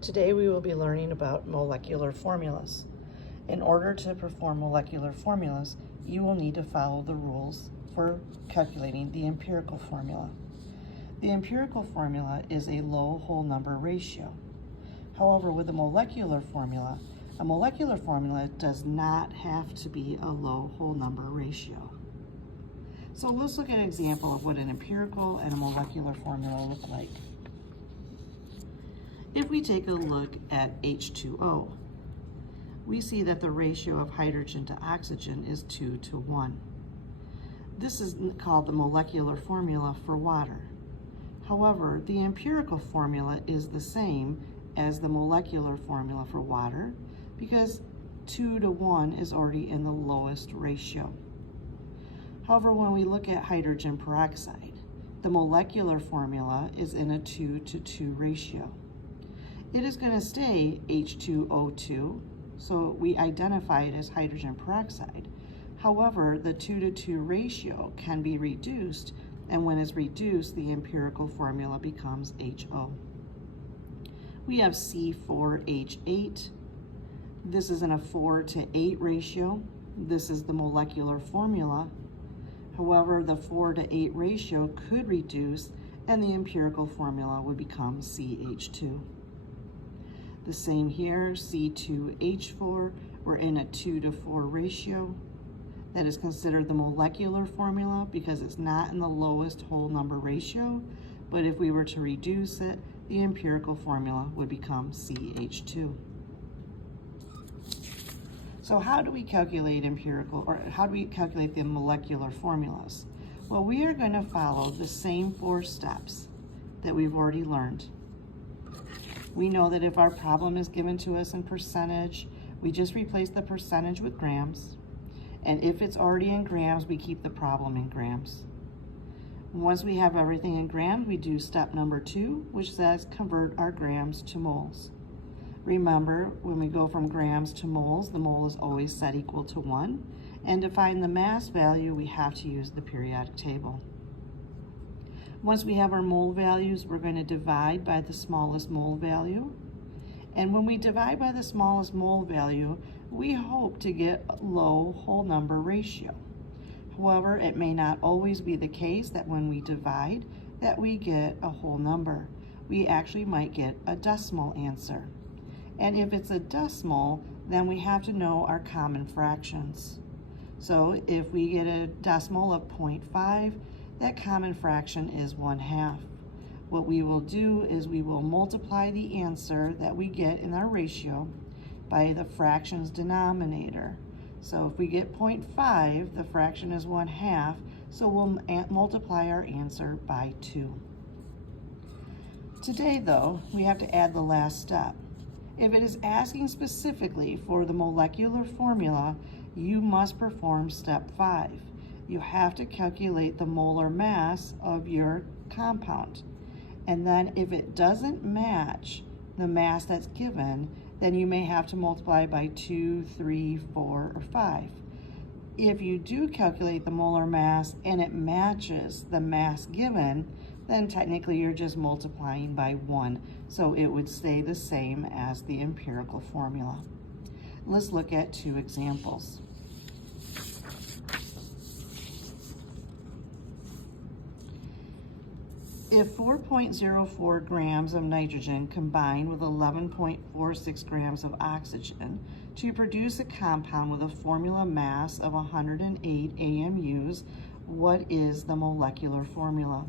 Today we will be learning about molecular formulas. In order to perform molecular formulas, you will need to follow the rules for calculating the empirical formula. The empirical formula is a low whole number ratio. However, with a molecular formula does not have to be a low whole number ratio. So let's look at an example of what an empirical and a molecular formula look like. If we take a look at H2O, we see that the ratio of hydrogen to oxygen is 2:1. This is called the molecular formula for water. However, the empirical formula is the same as the molecular formula for water because 2:1 is already in the lowest ratio. However, when we look at hydrogen peroxide, the molecular formula is in a 2:2 ratio. It is going to stay H2O2, so we identify it as hydrogen peroxide. However, the 2:2 ratio can be reduced, and when it's reduced, the empirical formula becomes HO. We have C4H8. This is in a 4:8 ratio. This is the molecular formula. However, the 4:8 ratio could reduce, and the empirical formula would become CH2. The same here, C2H4, we're in a 2:4 ratio. That is considered the molecular formula because it's not in the lowest whole number ratio, but if we were to reduce it, the empirical formula would become CH2. So how do we calculate the molecular formulas? Well, we are going to follow the same 4 steps that we've already learned. We know that if our problem is given to us in percentage, we just replace the percentage with grams. And if it's already in grams, we keep the problem in grams. Once we have everything in grams, we do step number 2, which says convert our grams to moles. Remember, when we go from grams to moles, the mole is always set equal to 1. And to find the mass value, we have to use the periodic table. Once we have our mole values, we're going to divide by the smallest mole value. And when we divide by the smallest mole value, we hope to get a low whole number ratio. However, it may not always be the case that when we divide, that we get a whole number. We actually might get a decimal answer. And if it's a decimal, then we have to know our common fractions. So if we get a decimal of 0.5, that common fraction is 1/2. What we will do is we will multiply the answer that we get in our ratio by the fractions denominator. So if we get 0.5, the fraction is 1/2, so we'll multiply our answer by 2. Today, though, we have to add the last step. If it is asking specifically for the molecular formula, you must perform step 5. You have to calculate the molar mass of your compound. And then if it doesn't match the mass that's given, then you may have to multiply by 2, 3, 4, or 5. If you do calculate the molar mass and it matches the mass given, then technically you're just multiplying by 1. So it would stay the same as the empirical formula. Let's look at 2 examples. If 4.04 grams of nitrogen combine with 11.46 grams of oxygen to produce a compound with a formula mass of 108 AMUs, what is the molecular formula?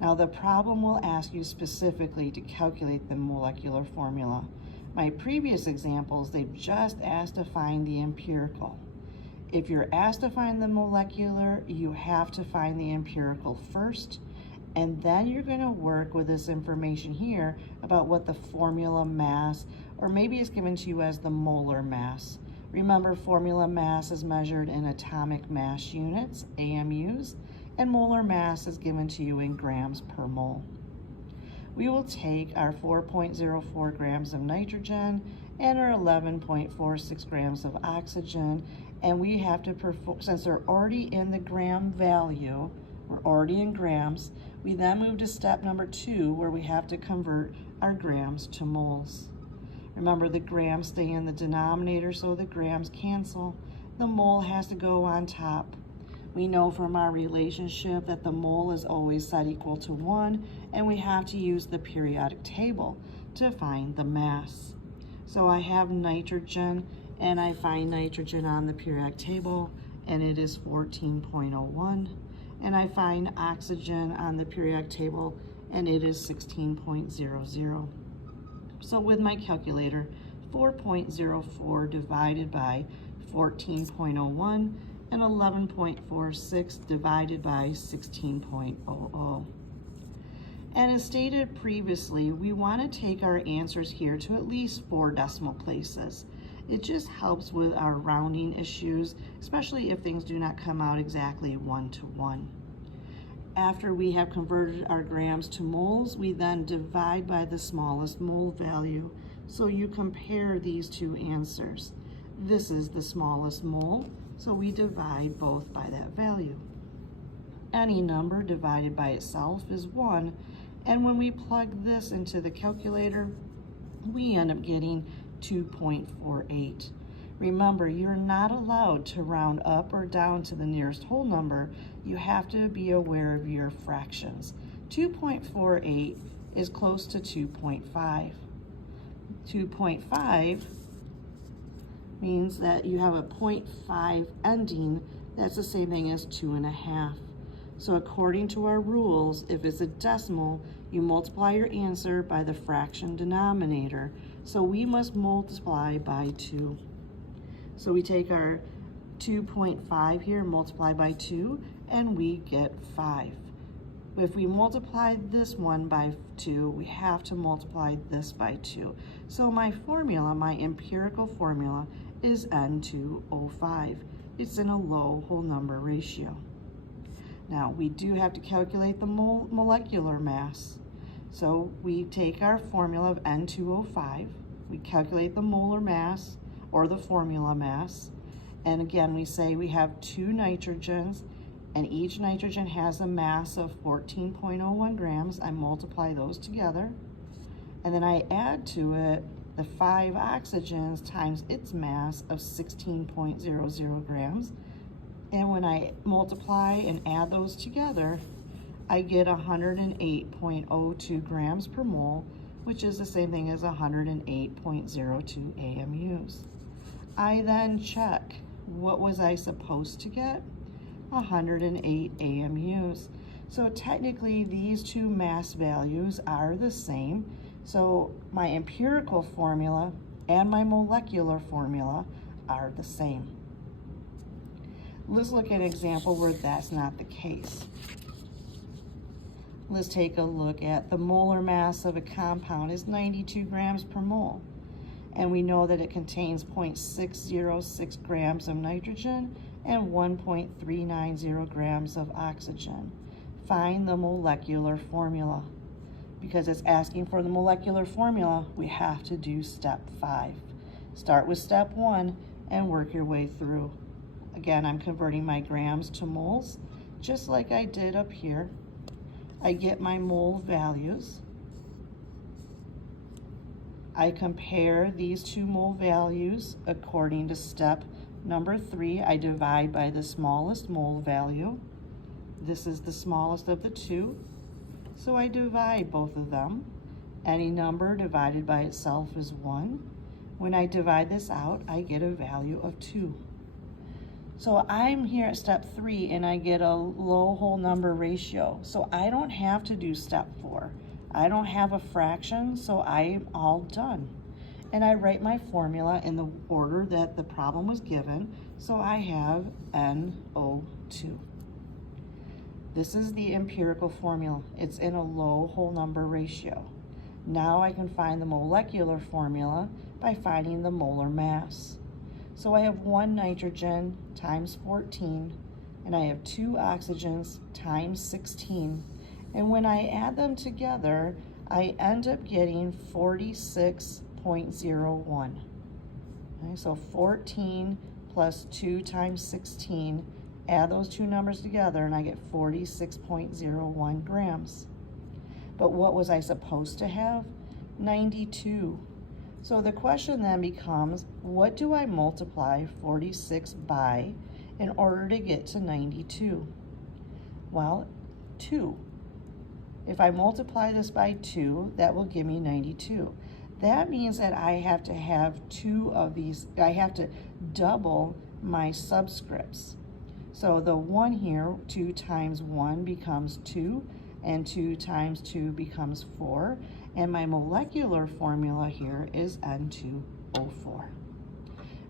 Now the problem will ask you specifically to calculate the molecular formula. My previous examples, they've just asked to find the empirical. If you're asked to find the molecular, you have to find the empirical first, and then you're going to work with this information here about what the formula mass, or maybe it's given to you as the molar mass. Remember, formula mass is measured in atomic mass units, AMUs, and molar mass is given to you in grams per mole. We will take our 4.04 grams of nitrogen and our 11.46 grams of oxygen, and we have to perform, since they're already in the gram value, we're already in grams, we then move to step number 2 where we have to convert our grams to moles. Remember, the grams stay in the denominator, so the grams cancel. The mole has to go on top. We know from our relationship that the mole is always set equal to 1, and we have to use the periodic table to find the mass. So I have nitrogen, and I find nitrogen on the periodic table, and it is 14.01. And I find oxygen on the periodic table, and it is 16.00. So with my calculator, 4.04 divided by 14.01 and 11.46 divided by 16.00. And as stated previously, we want to take our answers here to at least 4 decimal places. It just helps with our rounding issues, especially if things do not come out exactly 1 to 1. After we have converted our grams to moles, we then divide by the smallest mole value. So you compare these two answers. This is the smallest mole, so we divide both by that value. Any number divided by itself is 1, and when we plug this into the calculator, we end up getting 2.48. Remember, you're not allowed to round up or down to the nearest whole number. You have to be aware of your fractions. 2.48 is close to 2.5. 2.5 means that you have a 0.5 ending. That's the same thing as 2.5. So according to our rules, if it's a decimal, you multiply your answer by the fraction denominator. So we must multiply by 2. So we take our 2.5 here, multiply by 2, and we get 5. If we multiply this one by 2, we have to multiply this by 2. So my formula, my empirical formula, is N2O5. It's in a low whole number ratio. Now, we do have to calculate the molecular mass. So we take our formula of N2O5, we calculate the molar mass, or the formula mass, and again, we say we have 2 nitrogens, and each nitrogen has a mass of 14.01 grams. I multiply those together, and then I add to it the 5 oxygens times its mass of 16.00 grams. And when I multiply and add those together, I get 108.02 grams per mole, which is the same thing as 108.02 AMUs. I then check, what was I supposed to get? 108 AMUs. So technically these two mass values are the same. So my empirical formula and my molecular formula are the same. Let's look at an example where that's not the case. Let's take a look at the molar mass of a compound is 92 grams per mole. And we know that it contains 0.606 grams of nitrogen and 1.390 grams of oxygen. Find the molecular formula. Because it's asking for the molecular formula, we have to do step 5. Start with step 1 and work your way through. Again, I'm converting my grams to moles, just like I did up here. I get my mole values. I compare these two mole values according to step number 3. I divide by the smallest mole value. This is the smallest of the two, so I divide both of them. Any number divided by itself is 1. When I divide this out, I get a value of 2. So I'm here at step 3 and I get a low whole number ratio. So I don't have to do step 4. I don't have a fraction, so I'm all done. And I write my formula in the order that the problem was given. So I have NO2. This is the empirical formula. It's in a low whole number ratio. Now I can find the molecular formula by finding the molar mass. So I have 1 nitrogen times 14, and I have 2 oxygens times 16. And when I add them together, I end up getting 46.01. Okay, so 14 plus 2 times 16, add those two numbers together, and I get 46.01 grams. But what was I supposed to have? 92. So the question then becomes, what do I multiply 46 by in order to get to 92? Well, 2. If I multiply this by 2, that will give me 92. That means that I have to have 2 of these, I have to double my subscripts. So the 1 here, 2 times 1 becomes 2, and 2 times 2 becomes 4, and my molecular formula here is N2O4.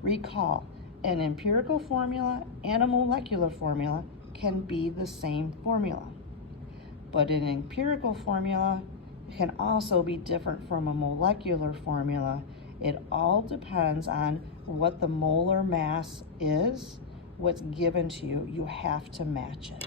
Recall, an empirical formula and a molecular formula can be the same formula, but an empirical formula can also be different from a molecular formula. It all depends on what the molar mass is, what's given to you. You have to match it.